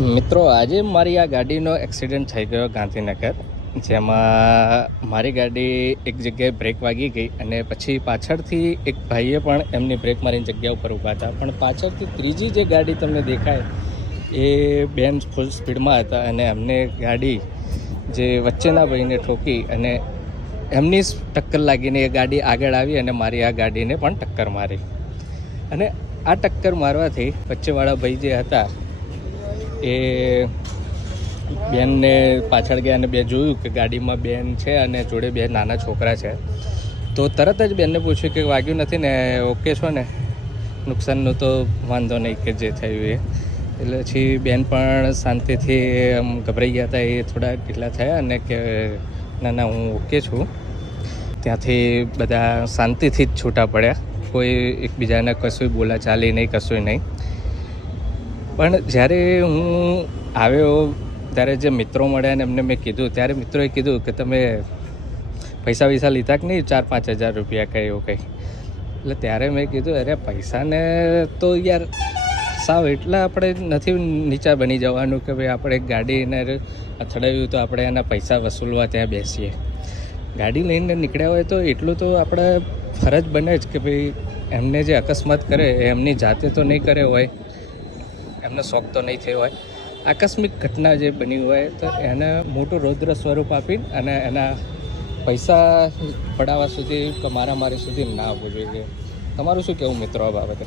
મિત્રો, આજે મારી આ ગાડીનો એક્સિડન્ટ થઈ ગયો ગાંધીનગર, જેમાં મારી ગાડી એક જગ્યાએ બ્રેક વાગી ગઈ અને પછી પાછળથી એક ભાઈએ પણ એમની બ્રેક મારીની જગ્યા ઉપર ઊભા હતા, પણ પાછળથી ત્રીજી જે ગાડી તમને દેખાય એ બેન ફૂલ સ્પીડમાં હતા અને એમને ગાડી જે વચ્ચેના ભાઈને ઠોકી અને એમની ટક્કર લાગીને એ ગાડી આગળ આવી અને મારી આ ગાડીને પણ ટક્કર મારી. અને આ ટક્કર મારવાથી વચ્ચેવાળા ભાઈ જે હતા એ બેનને પાછળ ગયા અને બે જોયું કે ગાડીમાં બેન છે અને જોડે બે નાના છોકરા છે. તો તરત જ બેનને પૂછ્યું કે વાગ્યું નથી ને, ઓકે છો ને, નુકસાનનું તો વાંધો નહીં કે જે થયું એ. એટલે પછી બેન પણ શાંતિથી આમ ગભરાઈ ગયા હતા, એ થોડા ઢીલા થયા અને કે ના ના હું ઓકે છું. ત્યાંથી બધા શાંતિથી જ છૂટા પડ્યા, કોઈ એકબીજાને કશું બોલાચાલી નહીં, કશું નહીં. પણ જ્યારે હું આવ્યો ત્યારે જે મિત્રો મળ્યા ને એમને મેં કીધું, ત્યારે મિત્રોએ કીધું કે તમે પૈસા લીધા કે નહીં, 4-5 હજાર રૂપિયા કંઈ એવું કંઈ. એટલે ત્યારે મેં કીધું અરે પૈસાને તો યાર સાવ એટલા આપણે નથી નીચા બની જવાનું કે ભાઈ આપણે ગાડીને અથડાવ્યું તો આપણે એના પૈસા વસૂલવા ત્યાં બેસીએ. ગાડી લઈને નીકળ્યા હોય તો એટલું તો આપણે ફરજ બને જ કે ભાઈ એમને જે અકસ્માત કરે એ એમની જાતે તો નહીં કરે હોય, એમને શોખ તો નહીં થયો હોય. આકસ્મિક ઘટના જે બની હોય તો એને મોટું રૌદ્ર સ્વરૂપ આપીને અને એના પૈસા પડાવવા સુધી મારામારી સુધી ના આવવું જોઈએ. તમારું શું કહેવું મિત્રો આ બાબતે?